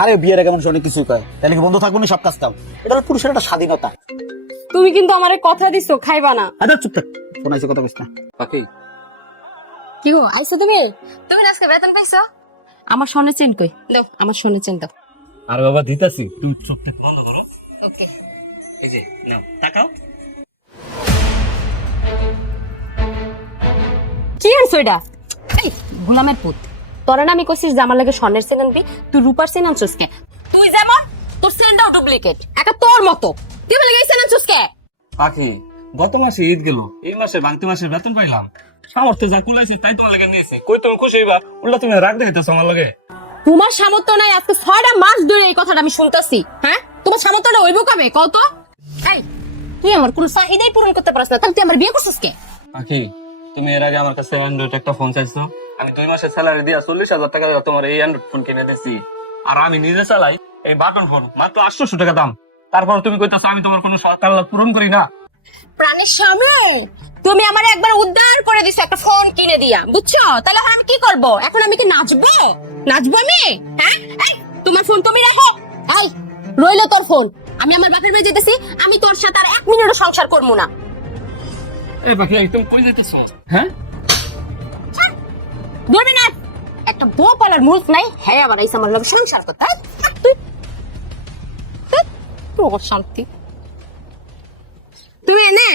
আরে বিয়ের আগে মানুষ অনেক কিছুই কয়, তাহলে কি বন্ধু থাকবো না সব কাজ কাম? এটা হলো পুরুষের একটা স্বাধীনতা। তুমি কিন্তু আমারে কথা দিছো খাইবা না। আরে চুপ থাক, ফোন আইছে কথা কইছ না। পাখি কি গো আইছো তুমি? তুমি আজকে বেতন পাইছো? আমার সোনের চেন কই? দাও আমার সোনের চেন দাও। আর বাবা দিতাছি, তুমি চোখটা বন্ধ করো। ওকে। এই যে নাও তাকাও। কি আনছো এটা? এই গোলামের পুত, তোরা না আমি কইছিস যে আমার লাগে স্বর্ণের চেন আনবি, তুই রূপার চেন আনছিস কে? তুই যেমন তোর চেনটাও ডুপ্লিকেট, একটা তোর মতো। তুই বলে গেছিস চেন আনছিস কে? পাখি গত মাসে ঈদ গেল, এই মাসে ভাঙতি মাসের বেতন পাইলাম, সামর্থ্য যা কুলাইছি তাই তোমার লাগে নিয়েছি। কই তুমি খুশি হইবা, উল্টা তুমি রাগ দেখাইতেছো আমার লাগে। তোমার সামর্থ্য নাই, আজকে 6টা মাস ধরে এই কথাটা আমি শুনতাছি। হ্যাঁ, তোমার সামর্থ্যটা হইব কবে কত? এই তুই আমার কোনো চাহিদাই পূরণ করতে পারছ না, তাহলে তুই আমার বিয়ে করছিস কে? পাখি তুমি এর আগে আমার কাছে অ্যান্ড্রয়েড একটা ফোন চাইছো, আমি 2 মাসের স্যালারি দিয়া 40,000 টাকা দিয়ে তোমার এই অ্যান্ড্রয়েড ফোন কিনে দিছি। আর আমি নিজে চালাই এই বাটন ফোন, মাত্র 800 টাকা দাম। তারপর তুমি কইতাছো আমি তোমার কোনো সকাল পূরণ করি না। প্রাণের স্বামী, তুমি আমার একবার উদ্ধার করে দিছো একটা ফোন কিনে দিয়া, বুঝছো? তাহলে এখন আমি কি করব? এখন আমি কি নাচবো? নাচবো আমি? হ্যাঁ, এই তোমার ফোন তুমি রাখো। এই রইলো তোর ফোন, আমি আমার বাপের বাড়ি যেতেছি, আমি তোর সাথে আর 1 মিনিটও সংসার করবো না। এই পাখি তুমি কই যাইতেছো? হ্যাঁ ধরবি না, একটা বউ পালার মুখ নাই, হ্যাঁ আবার আইসা আমার লগে সংসার করতে। তুই তোর শান্তি তুমি এনে,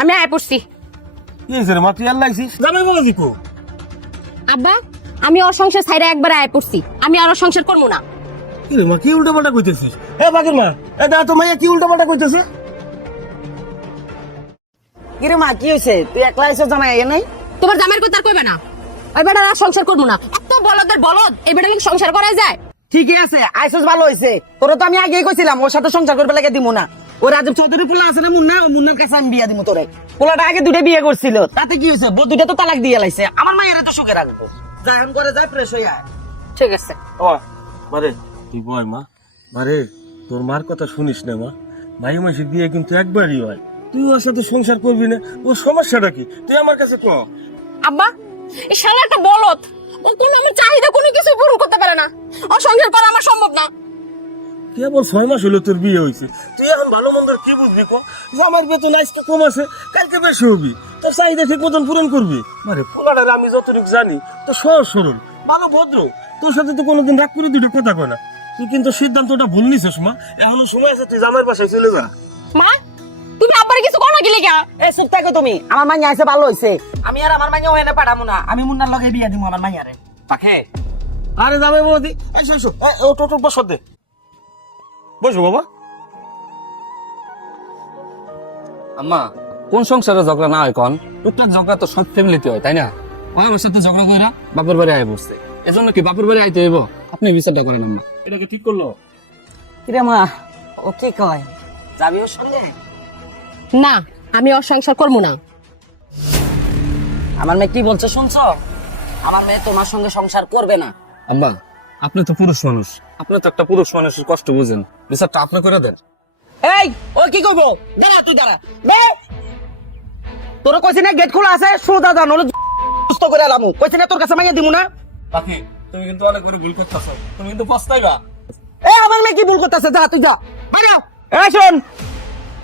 আমি আয় পড়ছি। কি হইছে রে মা, তুই আর লাগছিস জামাই বলে দিকো। আব্বা, আমি ওর সংসার ছাইরা একবার আয় পড়ছি, আমি আর ওর সংসার করবো না। কি রে মা, কি উল্টা পাল্টা কইতেছিস? এ পাখির মা, এ দা তো মাইয়া কি উল্টা পাল্টা কইতেছে? কিরে মা, কি হয়েছে? তুই একলা এসে জামাই আগে নাই? তোমার জামাইয়ের কথা আর কইবে না, ওই বেটার আর সংসার করবো না। এত বলদের বলদ, এই বেটা কি সংসার করা যায়? ঠিকই আছে, আইসস ভালো হয়েছে। তোরা তো আমি আগেই কইছিলাম ওর সাথে সংসার করবে লাগে দিমু না। ওই রাজীব চৌধুরী পোলা আছে না মুন্না, ও মুন্নার কাছে আমি বিয়া দিমু তোরে। পোলাটা আগে 2টা বিয়ে করছিল, তাতে কি হয়েছে? বউ 2টা তো তালাক দিয়ে লাইছে। আমার মায়ের তো সুখে রাখবো। যা এখন করে যা, ফ্রেশ হয়ে আয়। ঠিক আছে। ও মারে তুই বয় মা, মারে তোর মার কথা শুনিস না মা, ভাই মাসে বিয়ে কিন্তু একবারই হয়। তুই ওর সাথে সংসার করবি না, ওর সমস্যাটা কি তুই আমার কাছে ক। আব্বা, এই শালা একটা বলদ, ও কোনো আমার চাহিদা কোনো কিছু পূরণ করতে পারে না, ও সংসার করা আমার সম্ভব না। কেবল 6 মাস হলো তোর বিয়ে হয়েছে, তুই এখন ভালো মন্দ কি বুঝবি ক? যে আমার বেতন আজকে কম আছে, কালকে বেশি হবি, তোর চাহিদা ঠিক মতন পূরণ করবি। মারে পোলাটার আমি যতটুকু জানি তো সহজ সরল ভালো ভদ্র, তোর সাথে তো কোনোদিন রাগ করে 2টা কথা কয় না। তুই কিন্তু সিদ্ধান্তটা ভুল নিছিস মা, এখনো সময় আছে, তুই জামাইয়ের বাসায় চলে যা। মা, তুমি আব্বার কিছু করো না কি লেগা? এ চুপ থাকো তুমি, আমার মাইয়া আছে ভালো হয়েছে। আমি আর আমার মাইয়া ওখানে পাঠাবো না, আমি মুন্নার লগে বিয়া দিমু আমার মাইয়ারে। পাখে আরে জামাই বৌদি এসো এসো, ও টোটো বসো দে, বসো বাবা। আম্মা, কোন সংসারে ঝগড়া না হয় কোন? টুকটাক ঝগড়া তো সব ফ্যামিলিতে হয়, তাই না? ওর সাথে ঝগড়া কইরা বাপের বাড়ি আয় বসছে, এজন্য কি বাপের বাড়ি আইতে হইব? আপনি বিচারটা করেন আম্মা, এটা কি ঠিক করলো? কিরে মা, ও কি কয়? যাবি ওর সঙ্গে? না, আমি ওর সংসার করবো না। আমার মেয়ে কি বলছে শুনছো? আমার মেয়ে তোমার সঙ্গে সংসার করবে না। আম্মা, আপনি তো পুরুষ মানুষ, আপনি তো একটা পুরুষ মানুষের কষ্ট বুঝেন, বিচারটা আপনি করে দেন। এই ও কি করবো? দাঁড়া, তুই দাঁড়া। তোর কইছি না গেট খোলা আছে, সোজা যা, নলে সুস্থ করে এলাম। কইছি না তোর কাছে মাইয়া দিমু না? পাখি তুমি কিন্তু অনেক করে ভুল করতেছো, তুমি কিন্তু পস্তাইবা। এ আমার মেয়ে কি ভুল করতেছে? যা তুই যা, বাইরে। এই শোন,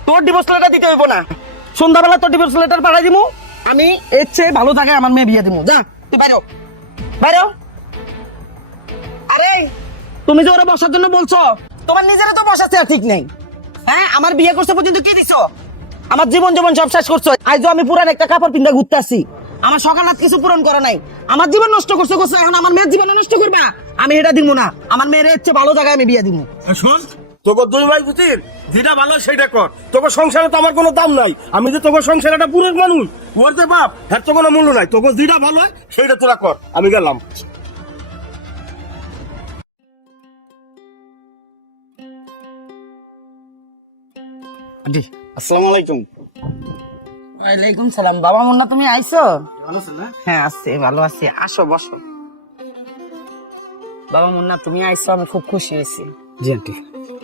তোর ডিভোর্স লেটার দিতে হইব না, সন্ধ্যাবেলা তোর ডিভোর্স লেটার পাঠাই দিমু। আমি এর চেয়ে ভালো জায়গায় আমার মেয়ে বিয়ে দিমু। যা তুই বাইরে বাইরে। আরে তুমি যে ওরা বসার জন্য বলছো, তোমার নিজেরা তো বসাতে আর ঠিক নেই। হ্যাঁ, আমার বিয়ে করতে পর্যন্ত কি দিছো? আমার জীবন জীবন সব শেষ করছো। আজও আমি পুরান একটা কাপড় পিন্ধা ঘুরতেছি, আমার সকাল রাত কিছু পূরণ করা নাই। আমার জীবন নষ্ট করছো, এখন আমার মেয়ের জীবন নষ্ট করবা? আমি এটা দিব না, আমার মেয়ের চেয়ে ভালো জায়গায় আমি বিয়ে দিব। শোন, তোকে 2 ভাই পুতির যেটা ভালো সেটা কর। তোকে সংসারে তো আমার কোনো দাম নাই, আমি যে তোকে সংসারে একটা পুরুষ মানুষ, ওর যে বাপ, হ্যাঁ তো কোনো মূল্য নাই। তোকে যেটা ভালো হয় সেইটা তোরা কর, আমি গেলাম। আন্টি আসসালামু আলাইকুম। ওয়ালাইকুম সালাম। বাবা মুন্না, তুমি আইছো? হ্যাঁ আসছি, ভালো আছি, আসো বসো। বাবা মুন্না, তুমি আইছো, আমি খুব খুশি হয়েছি। জি আন্টি।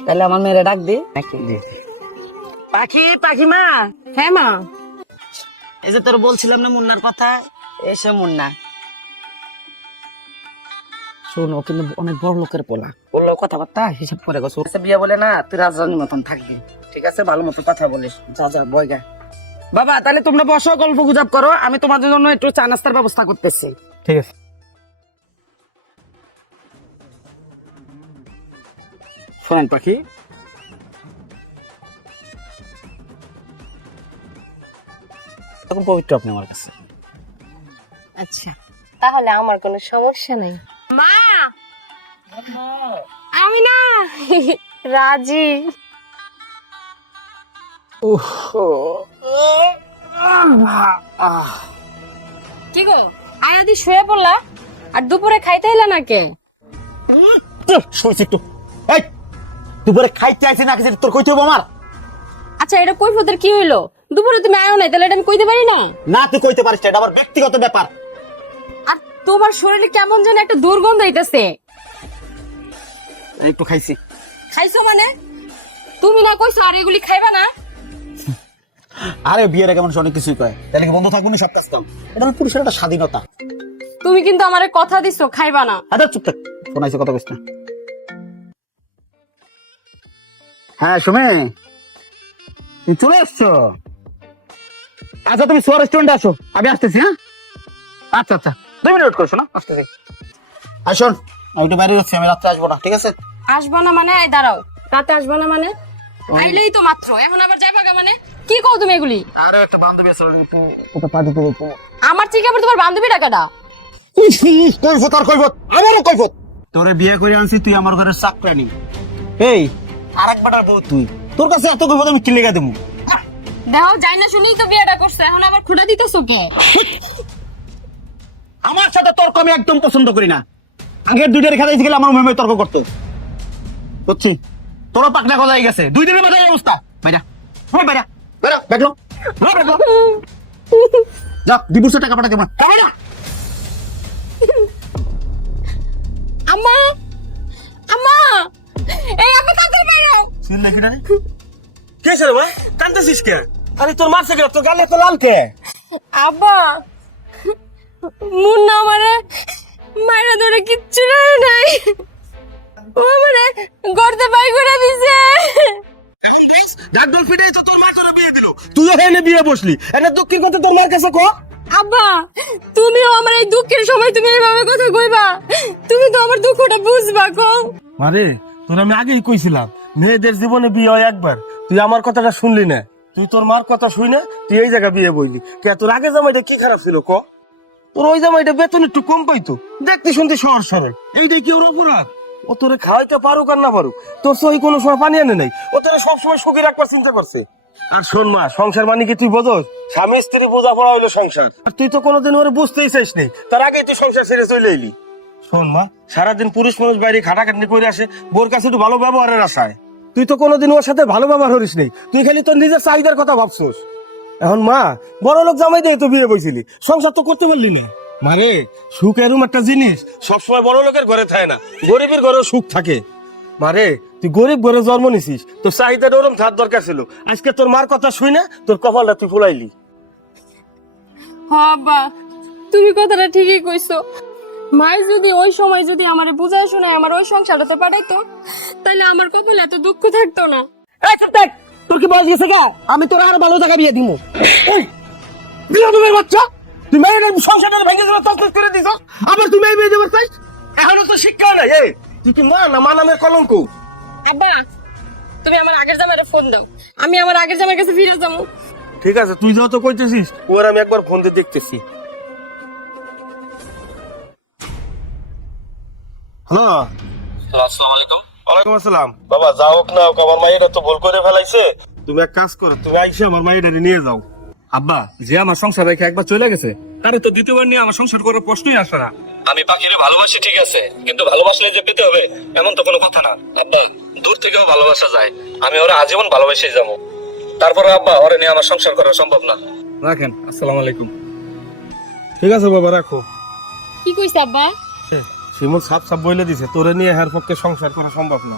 তাহলে আমার মেয়েরা ডাক দি নাকি? পাখি, পাখি মা। হ্যাঁ মা। এই যে তোর বলছিলাম না মুন্নার কথা, এসে মুন্না। শোনো কিন্তু অনেক বড় লোকের পোলা, বললো কথাবার্তা হিসাব করে গেছো। বিয়ে বলে না, তুই রাজধানীর মতন থাকবি, ঠিক আছে? ভালো মতো কথা বলিস। যা যা বয়গা। বাবা তাহলে তোমরা বসো, গল্প গুজব করো, আমি তোমাদের জন্য একটু চা নাস্তার ব্যবস্থা করতেছি। ঠিক আছে। শোনেন পাখি, তখন পবিত্র আপনি আমার কাছে। আচ্ছা তাহলে আমার কোনো সমস্যা নেই। মা আমি না রাজি। কি গো আয়াদি শুয়ে পড়লা আর দুপুরে খাইতে এলে না কে? শুয়েছি একটু। এই দুপুরে খাইতে আইছি না কিছু তোর কইতে হইব আমার? আচ্ছা এটা কৈফতের কি হইলো? দুপুরে তুমি আয়ো নাই, তাহলে এটা আমি কইতে পারি না? না তুই কইতে পারিস না, এটা আমার ব্যক্তিগত ব্যাপার। আর তোমার শরীরে কেমন যেন একটা দুর্গন্ধ হইতেছে। একটু খাইছি। খাইছো মানে? তুমি না কইছো আর এগুলি খাইবা না? আরে বিয়ের আগে মানুষ অনেক কিছুই কয়, তাহলে কি বন্ধ থাকবো না সব কাজ কাম? এটা হলো পুরুষের একটা স্বাধীনতা। তুমি কিন্তু আমারে কথা দিছো খাইবা না। আচ্ছা চুপ থাক, ফোন আইছে, কথা কইছ না। হ্যাঁ সুমে, তুমি চলে এসছো? আচ্ছা তুমি সোয়া রেস্টুরেন্টে আসো, আমি আসতেছি। হ্যাঁ আচ্ছা আচ্ছা 2 মিনিট ওয়েট করছো না, আসতেছি। আর শোন, আমি একটু বাইরে যাচ্ছি, আমি রাত্রে আসবো না, ঠিক আছে? আসবা না মানে? এই দাঁড়াও, রাতে আসবা না মানে? আইলেই তো মাত্র, এখন আবার যাইবা কে মানে? কি কও তুমি এগুলি? আরে একটা বান্ধবী আছে, ওটা পার্টি করে দেবো। আমার ঠিক আবার তোমার বান্ধবী টাকাটা? কইবো তার কইবো, আমারও কইবো। তোরে বিয়ে করে আনছি, তুই আমার ঘরের চাকরানি। এই আরেকবার বউ তুই, তোর কাছে এত কইবো আমি কি লেগা দেবো? দেখো যাই না শুনেই তো বিয়েটা করছে, এখন আবার খুঁড়া দিতেছো কে? আমার সাথে তর্ক আমি একদম পছন্দ করি না। আগের দুইটা রেখা দিয়েছি গেলে আমার মেমে তর্ক করতো, বুঝছি? তোরও পাকনা গজাই গেছে, 2 দিনের মধ্যে এই অবস্থা। বাইরা বাইরা বাইরা, দেখলো যা, ডিভোর্সের টাকা পাঠাতে মা। আম্মা আম্মা, এই আম্মা তাড়াতাড়ি বাইরে। শুন না কিনা কে রে ভাই, কান্দাছিস কে? আরে তোর মারছে কে? তোর গালে তো লাল কে? আব্বা মুন্না আমারে মাইরা ধরে কিচ্ছু নাই, ও আমারে গর্তে বাই করে দিছে। ডাকডোল ফিটেই তো তোর মা তোরে বিয়ে দিল, তুইও এনে বিয়ে বসলি। এটা দুঃখের কথা তোর মার কাছে কো। আব্বা তুমিও আমার এই দুঃখের সময় তুমি এইভাবে কথা কইবা? তুমি তো আমার দুঃখটা বুঝবা কো। মারে তোর আমি আগেই কইছিলাম, মেয়েদের জীবনে বিয়ে হয় একবার, তুই আমার কথাটা শুনলি না। তুই তোর মার কথা শুই না, তুই এই জায়গা বিয়ে বইলি কে? তোর আগে জামাইটা কি খারাপ ছিল ক? তোর ওই জামাইটা বেতন একটু কম পাইতো, দেখতে শুনতে সহজ সরল, এইটাই কি ওর অপরাধ? ও তোরে খাওয়াইতে পারুক আর না পারুক, তোর সহি কোনো সময় পানি আনে নাই। ও তোরে সবসময় সুখী রাখবার চিন্তা করছে। আর শোন মা, সংসার মানে কি তুই বোঝস? স্বামী স্ত্রী বোঝাপড়া হইলো সংসার। আর তুই তো কোনোদিন ওরে বুঝতেই চাইস নি, তার আগেই তুই সংসার ছেড়ে চলে এলি। শোন মা, সারাদিন পুরুষ মানুষ বাইরে খাটাখাটনি করে আসে বোর কাছে একটু ভালো ব্যবহারের আশায়। তুই তো কোনোদিন ওর সাথে ভালো ব্যবহার করিস নেই, তুই খালি তোর নিজের চাহিদার কথা ভাবছোস। এখন মা, বড় লোক জামাই দিয়ে তো বিয়ে বইছিলি, সংসার তো করতে পারলি না। মারে সুখ এরম একটা জিনিস সবসময় বড় লোকের ঘরে থাকে না, গরিবের ঘরেও সুখ থাকে। মারে তুই গরিব ঘরে জন্ম নিছিস, তোর চাহিদার ওরম ধার দরকার ছিল। আজকে তোর মার কথা শুই না তোর কপালটা তুই ফুলাইলি। হ্যাঁ আব্বা তুমি কথাটা ঠিকই কইছো। মাই যদি ওই সময় যদি আমারে বুঝায় শোনায় আমার ওই সংসারটাতে পাঠাইতো, তাহলে আমার কপালে এত দুঃখ থাকতো না। এই চুপ থাক, তোর কি বয়স গেছে গা? আমি তোর আরো ভালো জায়গা বিয়ে দিমু। এই বিনোদনের বাচ্চা, তুই মেয়ের সংসারটা ভেঙে দেবে, তসতস করে দিছ, আবার তুই মেয়ে বিয়ে দেবার চাই? এখনো তো শিক্ষা নাই। এই তুই কি মা না, মা নামের কলঙ্ক? আব্বা তুমি আমার আগের জামাইরে ফোন দাও, আমি আমার আগের জামাইয়ের কাছে ফিরে যাবো। ঠিক আছে, তুই যত কইতেছিস ওর আমি একবার ফোন দিয়ে দেখতেছি। হ্যালো, ওয়ালাইকুম আসসালাম। বাবা যাও হোক না হোক, আমার মাইয়েরা তো ভুল করে ফেলাইছে। তুমি এক কাজ করো, তুমি আইসে আমার মাইয়েরা নিয়ে যাও। আব্বা যে আমার সংসার রেখে একবার চলে গেছে, তারে তো দ্বিতীয়বার নিয়ে আমার সংসার করার প্রশ্নই আসে না। আমি পাখিরে ভালোবাসি ঠিক আছে, কিন্তু ভালোবাসলে যে পেতে হবে এমন তো কোনো কথা না। আব্বা দূর থেকেও ভালোবাসা যায়, আমি ওরা আজীবন ভালোবাসে যাবো। তারপরে আব্বা ওরে নিয়ে আমার সংসার করা সম্ভব না। রাখেন, আসসালামু আলাইকুম। ঠিক আছে বাবা, রাখো। কি কইছে আব্বা? শিমুল সাপ সাপ বইলে দিছে, তোরে নিয়ে এর পক্ষে সংসার করা সম্ভব না।